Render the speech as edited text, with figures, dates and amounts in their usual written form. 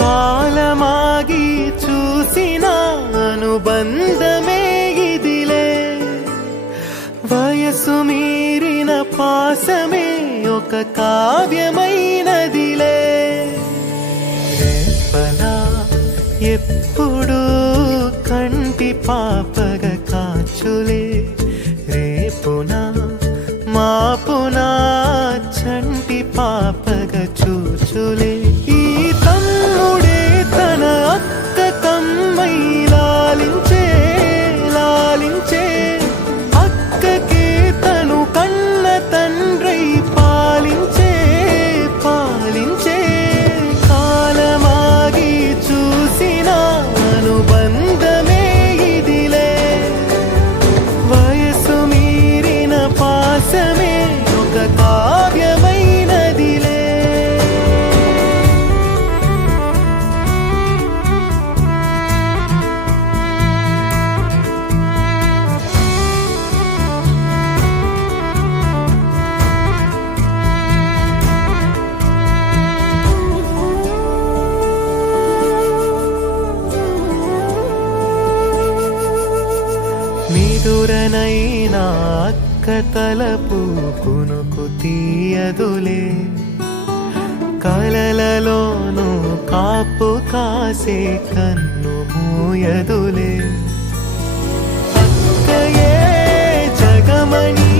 కాలమాగి చూసిన అనుబంధమే ఇదిలే, వయసు మీరిన పాసమే ఒక కావ్యమైనదిలే. రేపలా ఎప్పుడు కంటి పాపగ కాచులే, రేపునా మాపునా చంటి పాపగ చూచులే. ఈ తమ్ముడే తన అక్క కమ్మై లాలించే లాలించే, అక్కకే తను కన్న తండ్రై పాలించే పాలించే. కాలమాగి చూసిన అనుబంధమే ఇదిలే, వయసు మీరిన పాసమే ఒక కావ్యమైనదిలే. నిదురనైనా అక్క తలపు కునుకు తీయదులే, కలలలోనూ కాపు కాసే కన్ను మూయదులే. అక్కయే జగమణి